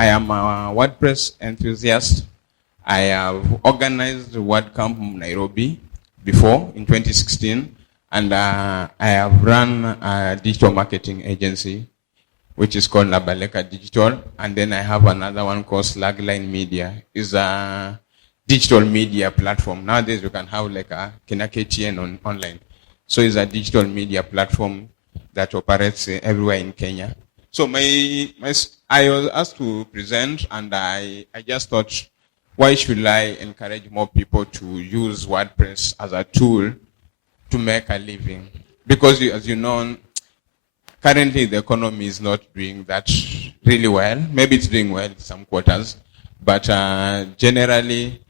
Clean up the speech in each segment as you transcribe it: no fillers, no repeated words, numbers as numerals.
I am a WordPress enthusiast. I have organized WordCamp Nairobi before in 2016, and I have run a digital marketing agency, which is called Nabaleka Digital, and then I have another one called Slagline Media. It's a digital media platform. Nowadays, you can have like a KTN online. So it's a digital media platform that operates everywhere in Kenya. So I was asked to present, and I just thought, why should I encourage more people to use WordPress as a tool to make a living? Because as you know, currently the economy is not doing that really well. Maybe it's doing well in some quarters, but generally,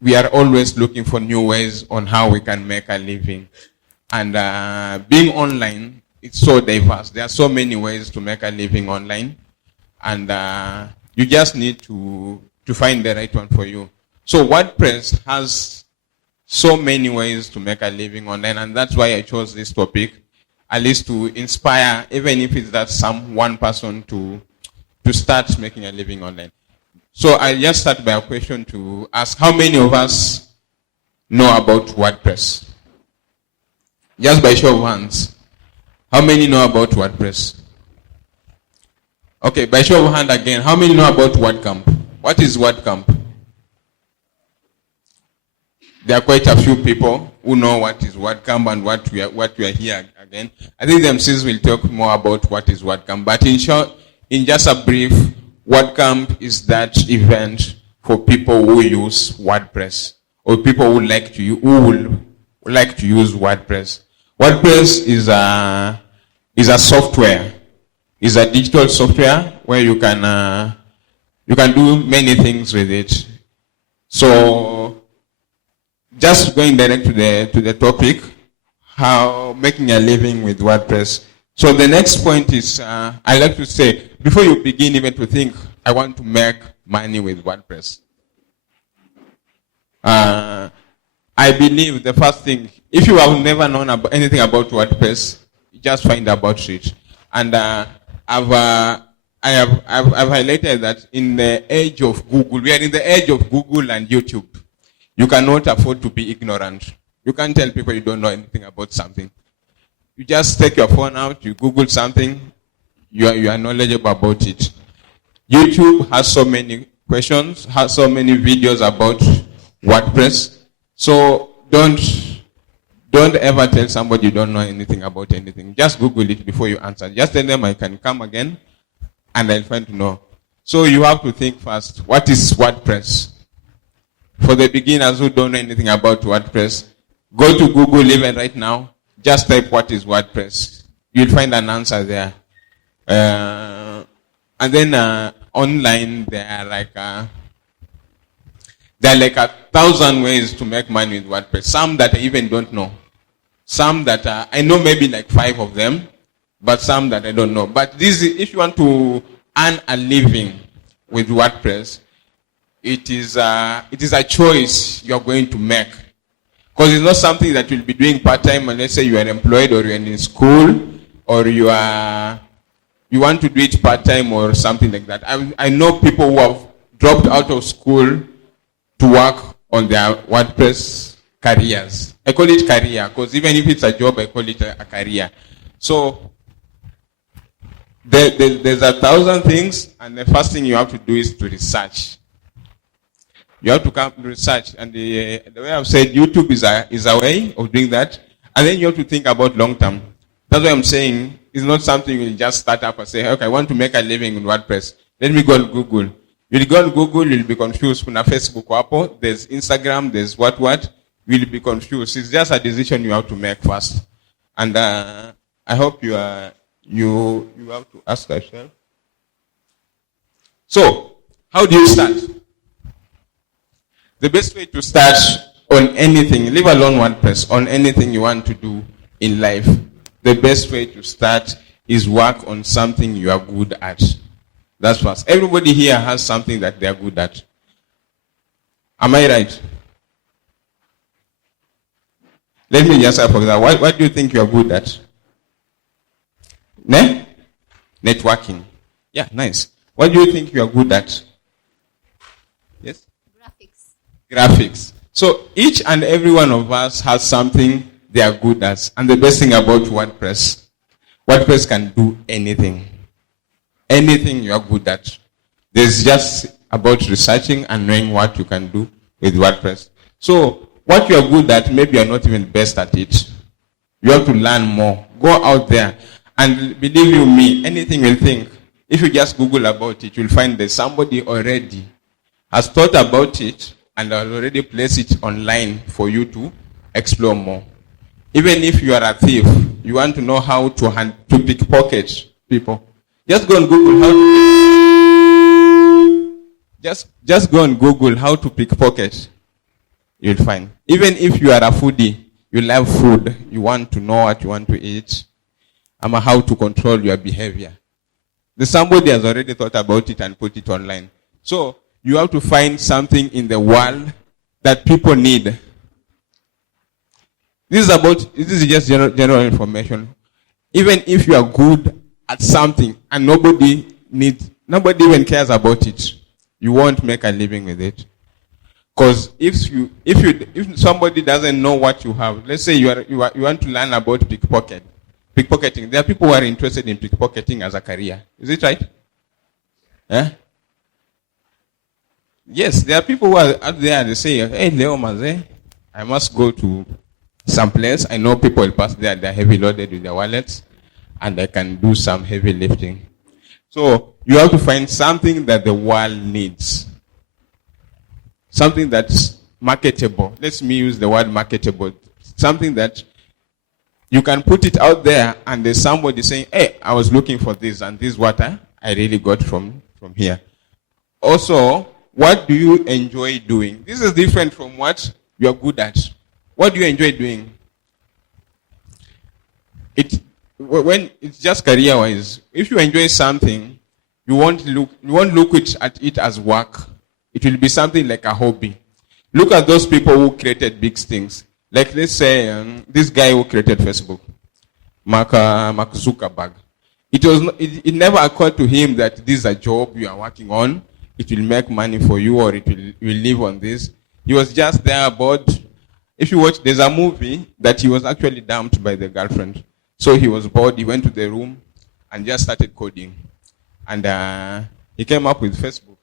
we are always looking for new ways on how we can make a living. And being online, it's so diverse. There are so many ways to make a living online. And you just need to find the right one for you. So WordPress has so many ways to make a living online. And that's why I chose this topic, at least to inspire, even if it's that one person to start making a living online. So I just start by a question to ask, how many of us know about WordPress? Just by show of hands. How many know about WordPress? Okay, by show of hand again, how many know about WordCamp? What is WordCamp? There are quite a few people who know what is WordCamp and what we are here again. I think the MCs will talk more about what is WordCamp, but in short, in just a brief, WordCamp is that event for people who use WordPress, or people who like to use WordPress. WordPress is a software, is a digital software where you can do many things with it. So, just going direct to the topic, how making a living with WordPress. So the next point is, I like to say, before you begin even to think, I want to make money with WordPress. I believe the first thing, if you have never known anything about WordPress, just find about it. And I've highlighted that in the age of Google, we are in the age of Google and YouTube. You cannot afford to be ignorant. You can't tell people you don't know anything about something. You just take your phone out, you Google something, you are knowledgeable about it. YouTube has so many questions, has so many videos about WordPress. So don't ever tell somebody you don't know anything about anything. Just Google it before you answer. Just tell them I can come again and I'll find to know. So you have to think first, what is WordPress? For the beginners who don't know anything about WordPress, go to Google even right now. Just type what is WordPress. You'll find an answer there. And then online there are like 1,000 ways to make money with WordPress. Some that I even don't know. Some that I know maybe like 5 of them, but some that I don't know. But this, if you want to earn a living with WordPress, it is a choice you're going to make. Because it's not something that you'll be doing part-time, and let's say you are employed or you're in school, or you want to do it part-time or something like that. I know people who have dropped out of school to work on their WordPress careers. I call it career, because even if it's a job, I call it a career. So there's 1,000 things, and the first thing you have to do is to research. You have to come to research, and the way I've said, YouTube is a way of doing that. And then you have to think about long term. That's why I'm saying it's not something you just start up and say, okay, I want to make a living in WordPress. Let me go on Google. You'll go on Google, you'll be confused. Kuna Facebook wapo, there's Instagram, there's what. You'll be confused. It's just a decision you have to make first. And I hope you have to ask yourself. So, how do you start? The best way to start on anything, leave alone WordPress, on anything you want to do in life, the best way to start is work on something you are good at. That's first. Everybody here has something that they are good at. Am I right? Let me just say, for example, what do you think you are good at? Networking. Yeah, nice. What do you think you are good at? Yes? Graphics. So each and every one of us has something they are good at. And the best thing about WordPress can do anything. Anything you are good at. There's just about researching and knowing what you can do with WordPress. So what you are good at, maybe you are not even best at it. You have to learn more. Go out there. And believe you me, anything you'll think, if you just Google about it, you'll find that somebody already has thought about it and has already placed it online for you to explore more. Even if you are a thief, you want to know how to pickpocket people. Just go and Google how to just go and Google how to pickpocket. You'll find. Even if you are a foodie, you love food, you want to know what you want to eat, and how to control your behavior. Somebody has already thought about it and put it online. So you have to find something in the world that people need. This is just general information. Even if you are good at something and nobody even cares about it, you won't make a living with it. Because if somebody doesn't know what you have, let's say you want to learn about pickpocketing. There are people who are interested in pickpocketing as a career. Is it right? Yeah? Yes, there are people who are out there and they say, hey, Leo Maze, I must go to some place. I know people will pass there, they're heavy loaded with their wallets, and they can do some heavy lifting. So you have to find something that the world needs. Something that's marketable. Let me use the word marketable. Something that you can put it out there and there's somebody saying, hey, I was looking for this and this water I really got from here. Also, what do you enjoy doing? This is different from what you're good at. What do you enjoy doing? When it's just career-wise, if you enjoy something, you won't look at it as work. It will be something like a hobby. Look at those people who created big things. Like let's say this guy who created Facebook, Mark Zuckerberg. It never occurred to him that this is a job you are working on. It will make money for you, or you will live on this. He was just there bored. If you watch, there's a movie that he was actually dumped by the girlfriend. So he was bored. He went to the room and just started coding, and he came up with Facebook.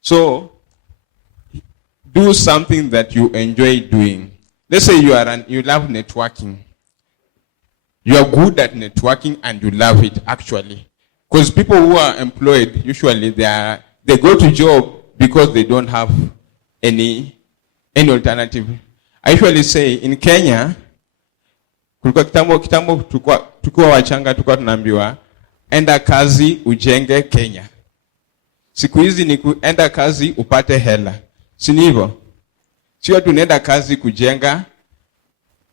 So do something that you enjoy doing. Let's say you love networking. You are good at networking and you love it actually. Because people who are employed, usually they go to job because they don't have any alternative. I usually say in Kenya, kitambo tukua wachanga tukua tunaambiwa enda kazi ujenge Kenya. Siku hizi ni enda kazi upate hela. Si hivyo? Sio tunaenda kazi kujenga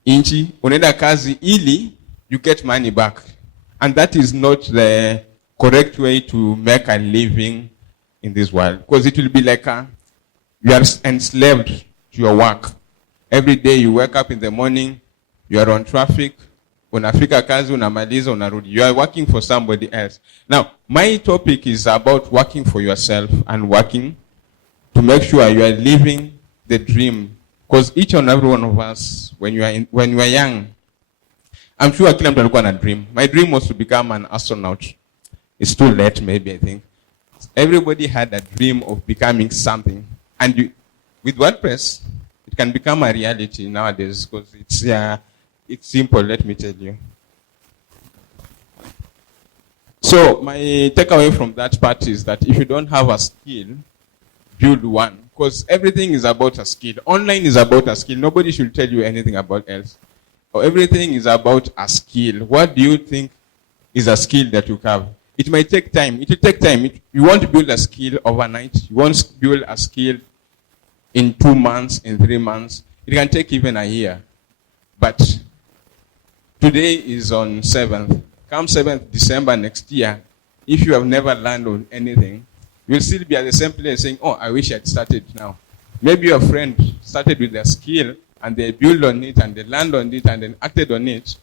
inchi, unaenda kazi ili you get money back. And that is not the correct way to make a living in this world. Because it will be like you are enslaved to your work. Every day you wake up in the morning, you are on traffic, unafika kazi, unamaliza, unarudi. You are working for somebody else. Now, my topic is about working for yourself and working to make sure you are living the dream. Because each and every one of us, when you are young, I'm sure kila mtu alikuwa na dream. My dream was to become an astronaut. It's too late, maybe, I think. Everybody had a dream of becoming something. And with WordPress, it can become a reality nowadays because it's simple, let me tell you. So my takeaway from that part is that if you don't have a skill, build one. Because everything is about a skill. Online is about a skill. Nobody should tell you anything about else. Everything is about a skill. What do you think is a skill that you have? It might take time. It will take time. You won't build a skill overnight. You won't build a skill in 2 months, in 3 months. It can take even a year. But today is on 7th. Come 7th December next year, if you have never learned on anything, you'll still be at the same place saying, oh, I wish I'd started now. Maybe your friend started with a skill and they built on it and they learned on it and then acted on it.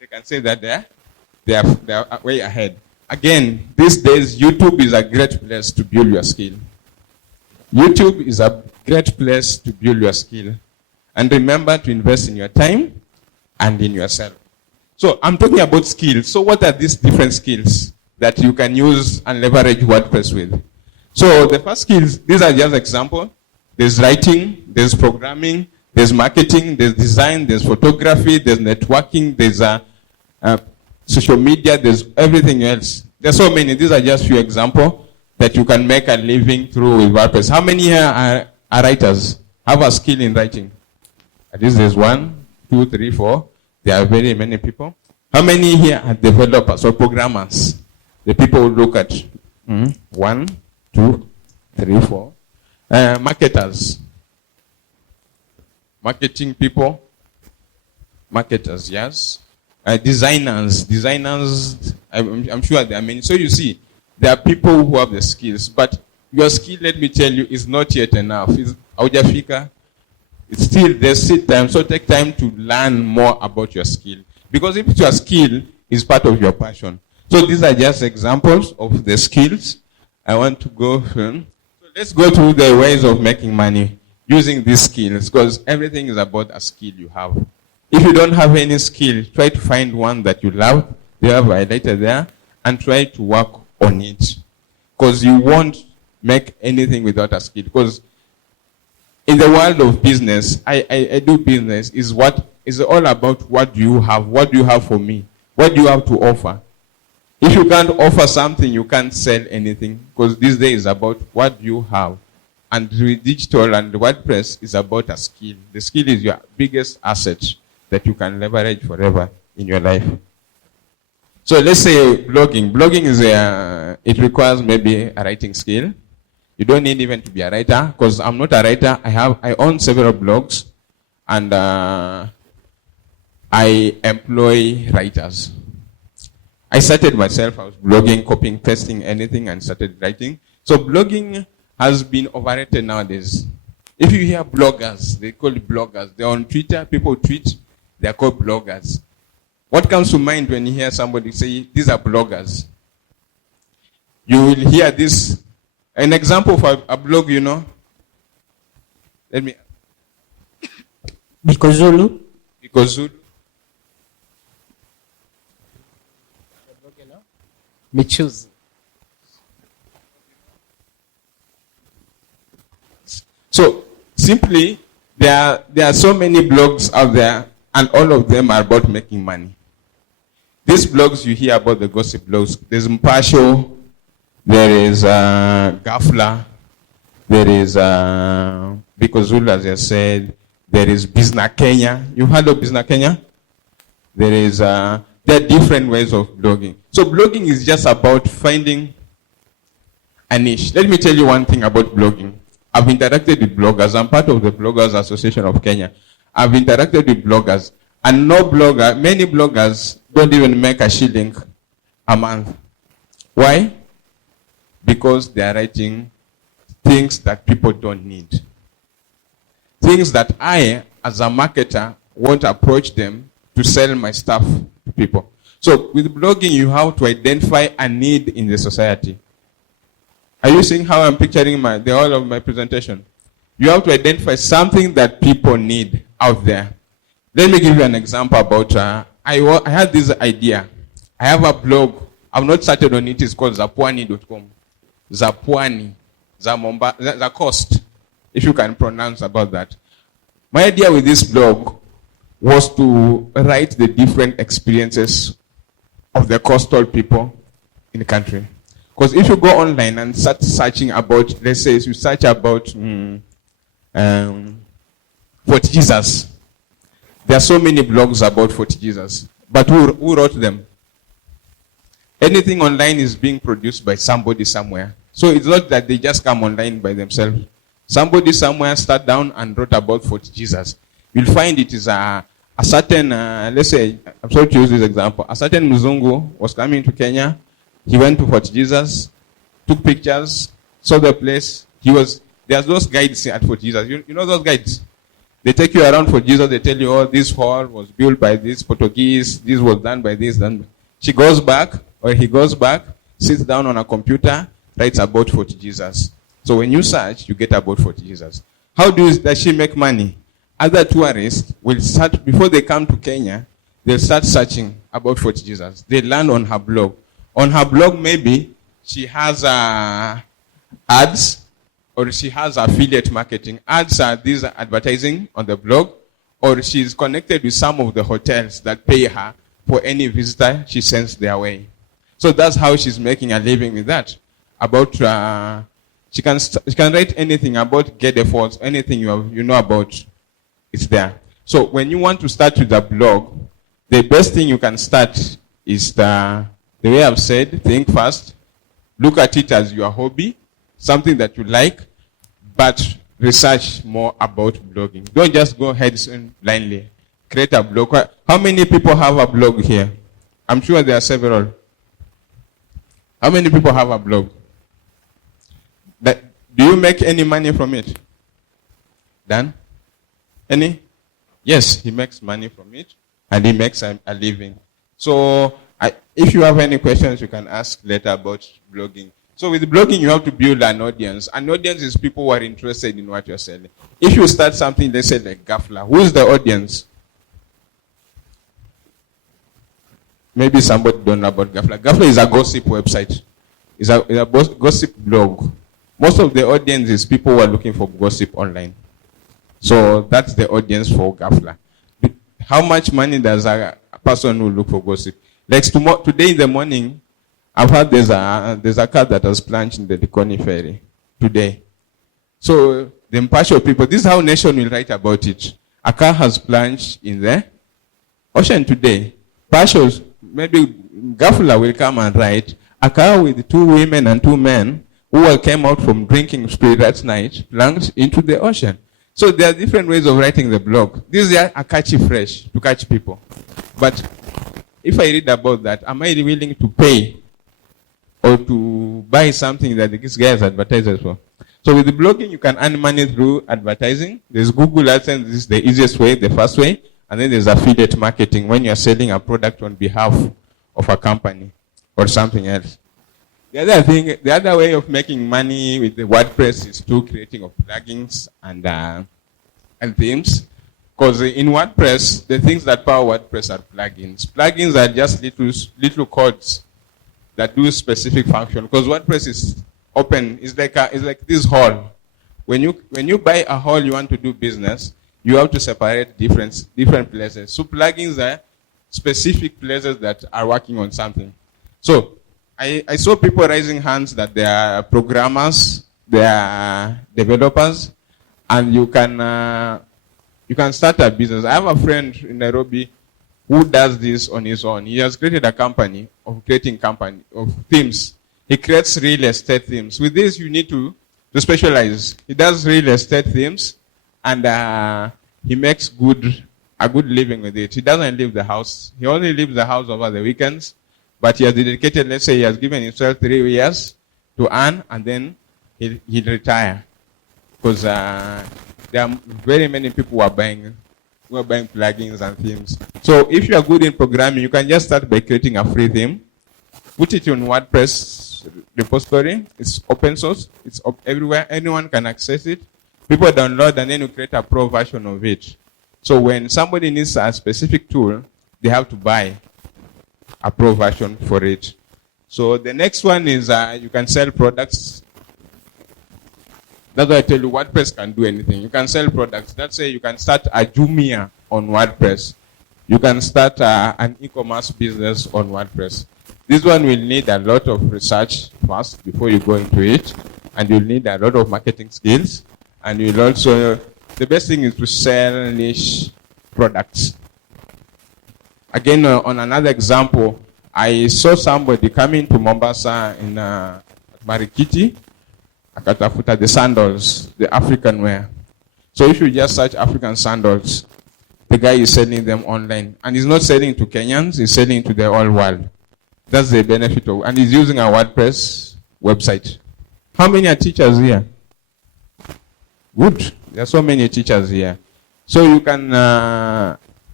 They can say that they are way ahead. Again, these days, YouTube is a great place to build your skill. YouTube is a great place to build your skill. And remember to invest in your time and in yourself. So I'm talking about skills. So what are these different skills that you can use and leverage WordPress with? So the first skills, these are just examples. There's writing, there's programming, there's marketing, there's design, there's photography, there's networking, there's social media, there's everything else. There's so many. These are just few examples that you can make a living through with WordPress. How many here are writers? Have a skill in writing? At least there's 1, 2, 3, 4. There are very many people. How many here are developers or programmers? The people who look at 1, 2, 3, 4. Marketers. Marketing people. Marketers, yes. Designers, I'm sure there are many. So you see, there are people who have the skills, but your skill, let me tell you, is not yet enough. It's still, there's still time, so take time to learn more about your skill. Because if your skill is part of your passion. So these are just examples of the skills I want to go through. So let's go through the ways of making money using these skills, because everything is about a skill you have. If you don't have any skill, try to find one that you love, they have highlighted there, and try to work on it. Because you won't make anything without a skill. Because in the world of business, I do business, is all about what do you have? What do you have for me? What do you have to offer? If you can't offer something, you can't sell anything. Because this day is about what do you have. And with digital and WordPress is about a skill. The skill is your biggest asset that you can leverage forever in your life. So let's say blogging. Blogging is it requires maybe a writing skill. You don't need even to be a writer, because I'm not a writer. I own several blogs, and I employ writers. I started myself. I was blogging, copying, pasting, anything, and started writing. So blogging has been overrated nowadays. If you hear bloggers, they call it bloggers. They're on Twitter. People tweet. They're called bloggers. What comes to mind when you hear somebody say, these are bloggers? You will hear this. An example for a blog, you know. Let me. Bikozulu. Bikozulu. Michuzi. So simply, there are so many blogs out there, and all of them are about making money. These blogs you hear about, the gossip blogs, there's Mpasho, there is Gafla, there is Bikozulu, as I said, there is Business Kenya. You heard of Business Kenya? There are different ways of blogging. So blogging is just about finding a niche. Let me tell you one thing about blogging. I've interacted with bloggers. I'm part of the Bloggers Association of Kenya. I've interacted with bloggers. And many bloggers don't even make a shilling a month. Why? Because they are writing things that people don't need. Things that I, as a marketer, won't approach them to sell my stuff to people. So with blogging, you have to identify a need in the society. Are you seeing how I'm picturing the whole of my presentation? You have to identify something that people need out there. Let me give you an example about, I had this idea. I have a blog. I've not started on it. It's called zapwani.com. Zapwani. The cost, if you can pronounce about that. My idea with this blog was to write the different experiences of the coastal people in the country. Because if you go online and start searching about, let's say you search about Fort Jesus, there are so many blogs about Fort Jesus. But who wrote them? Anything online is being produced by somebody somewhere. So it's not that they just come online by themselves. Somebody somewhere sat down and wrote about Fort Jesus. You'll find it is a certain, let's say, I'm sorry to use this example, a certain Mzungu was coming to Kenya. He went to Fort Jesus, took pictures, saw the place. There's those guides at Fort Jesus. You know those guides? They take you around Fort Jesus. They tell you, oh, this hall was built by this Portuguese. This was done by this. She goes back, or he goes back. sits down on a computer, writes about Fort Jesus. So when you search, you get about Fort Jesus. How does she make money? Other tourists will start, before they come to Kenya, they'll start searching about Fort Jesus. They land on her blog. On her blog, maybe she has ads, or she has affiliate marketing. Ads are these advertising on the blog, or she's connected with some of the hotels that pay her for any visitor she sends their way. So that's how she's making a living with that. About she can write anything about Gede Falls, anything you know about, it's there. So when you want to start with a blog, the best thing you can start is the way I've said, think fast, look at it as your hobby, something that you like, but research more about blogging. Don't just go ahead blindly. Create a blog. How many people have a blog here? I'm sure there are several. How many people have a blog? Do you make any money from it? Dan? Any? Yes, he makes money from it, and he makes a living. So if you have any questions, you can ask later about blogging. So with blogging, you have to build an audience. An audience is people who are interested in what you're selling. If you start something, let's say like Gafla, who is the audience? Maybe somebody don't know about Gafla. Gafla is a gossip website. It's a gossip blog. Most of the audience is people who are looking for gossip online. So that's the audience for Gafla. How much money does a person who look for gossip? Like today in the morning, I've heard there's a car that has plunged in the Likoni ferry today. So the impartial people, this is how Nation will write about it. A car has plunged in the ocean today. Partials, maybe Gafla will come and write, a car with 2 women and 2 men who came out from drinking spree that night plunged into the ocean. So there are different ways of writing the blog. These are catchy fresh to catch people. But if I read about that, am I willing to pay or to buy something that this guy has advertised for? So with the blogging, you can earn money through advertising. There's Google AdSense. This is the easiest way, the first way. And then there's affiliate marketing when you're selling a product on behalf of a company or something else. The other way of making money with the WordPress is through creating of plugins and themes. Because in WordPress, the things that power WordPress are plugins. Plugins are just little codes that do specific function. Because WordPress is open. It's like this hall. When you buy a hall, you want to do business, you have to separate different places. So plugins are specific places that are working on something. So I saw people raising hands that they are programmers, they are developers, and you can start a business. I have a friend in Nairobi who does this on his own. He has created a company of themes. He creates real estate themes. With this, you need to specialize. He does real estate themes, and he makes a good living with it. He doesn't leave the house. He only leaves the house over the weekends. But he has dedicated, let's say he has given himself 3 years to earn, and then he'll retire. Because there are very many people who are buying plugins and themes. So if you are good in programming, you can just start by creating a free theme. Put it on WordPress repository. It's open source. It's everywhere. Anyone can access it. People download, and then you create a pro version of it. So when somebody needs a specific tool, they have to buy a pro version for it. So the next one is you can sell products. That's why I tell you WordPress can do anything. You can sell products. Let's say you can start a Jumia on WordPress. You can start an e-commerce business on WordPress. This one will need a lot of research first before you go into it, and you'll need a lot of marketing skills, and you'll also, the best thing is to sell niche products. Again, on another example, I saw somebody coming to Mombasa in Marikiti, akatafuta the sandals, the African wear. So if you just search African sandals, the guy is selling them online. And he's not selling to Kenyans, he's selling to the whole world. That's the benefit of, and he's using a WordPress website. How many are teachers here? Good. There are so many teachers here. So you can,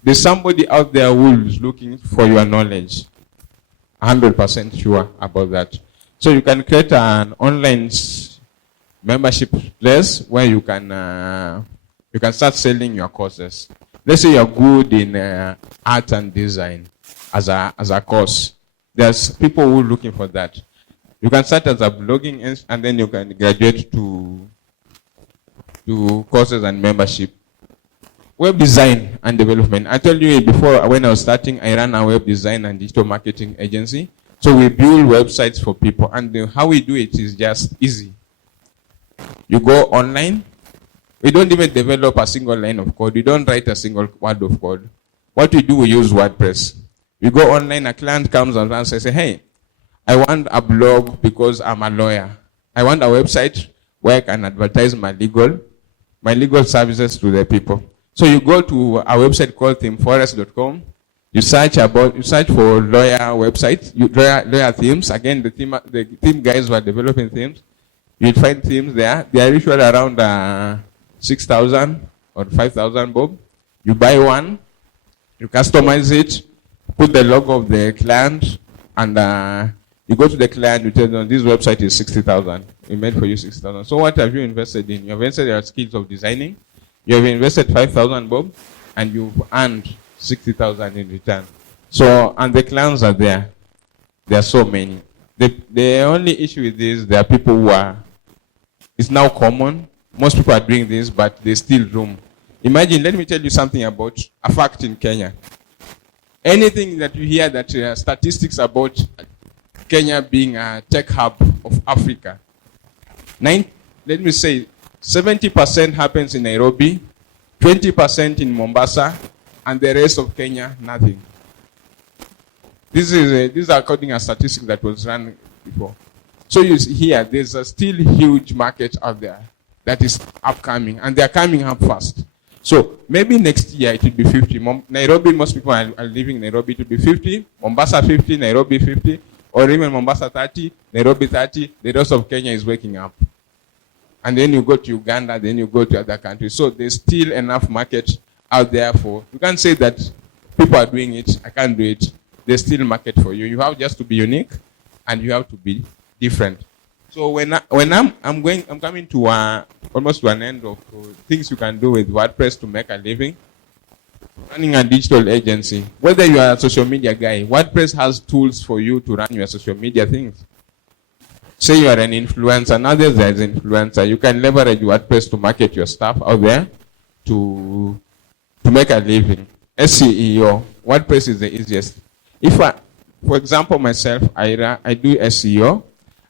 there's somebody out there who is looking for your knowledge. 100% sure about that. So you can create an online membership place where you can start selling your courses. Let's say you're good in art and design as a course. There's people who are looking for that. You can start as a blogging and then you can graduate to courses and membership. Web design and development. I told you before, when I was starting, I ran a web design and digital marketing agency. So we build websites for people, and how we do it is just easy. You go online. We don't even develop a single line of code. We don't write a single word of code. What we do, we use WordPress. We go online, a client comes and says, hey, I want a blog because I'm a lawyer. I want a website where I can advertise my legal services to the people. So you go to a website called themeforest.com. You search for lawyer websites, lawyer themes. Again, the theme guys who are developing themes. You'll find themes there. They are usually around 6,000 or 5,000 bob. You buy one, you customize it, put the logo of the client, and you go to the client, you tell them this website is 60,000. We made for you 60,000. So what have you invested in? You have invested in your skills of designing. You have invested 5,000 bob, and you've earned 60,000 in return. So, and the clients are there. There are so many. The only issue with this, there are people who are, it's now common. Most people are doing this, but there's still room. Imagine, let me tell you something about a fact in Kenya. Anything that you hear that statistics about Kenya being a tech hub of Africa, let me say 70% happens in Nairobi, 20% in Mombasa, and the rest of Kenya, nothing. This is according to a statistic that was run before. So you see here, there's a still huge market out there that is upcoming, and they're coming up fast. So maybe next year it will be 50. Nairobi, most people are living in Nairobi, it will be 50. Mombasa 50, Nairobi 50, or even Mombasa 30, Nairobi 30. The rest of Kenya is waking up. And then you go to Uganda, then you go to other countries. So there's still enough market out there for, you can't say that people are doing it, I can't do it. There's still market for you. You have just to be unique, and you have to be different. So when I'm coming to almost to an end of things you can do with WordPress to make a living. Running a digital agency, whether you are a social media guy, WordPress has tools for you to run your social media things. Say you are an influencer, now there's an influencer. You can leverage WordPress to market your stuff out there to make a living. SEO, WordPress is the easiest. For example, myself, I do SEO.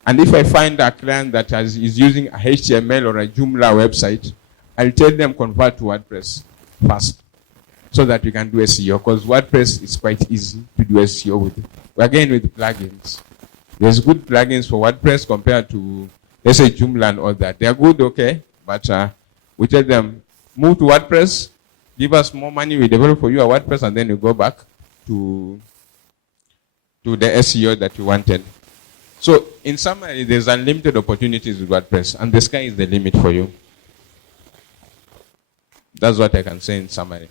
And if I find a client that is using a HTML or a Joomla website, I'll tell them convert to WordPress first so that we can do SEO, because WordPress is quite easy to do SEO with. Again, with plugins. There's good plugins for WordPress compared to, let's say, Joomla and all that. They're good, okay, but we tell them, move to WordPress, give us more money, we develop for you a WordPress, and then you go back to the SEO that you wanted. So, in summary, there's unlimited opportunities with WordPress, and the sky is the limit for you. That's what I can say in summary.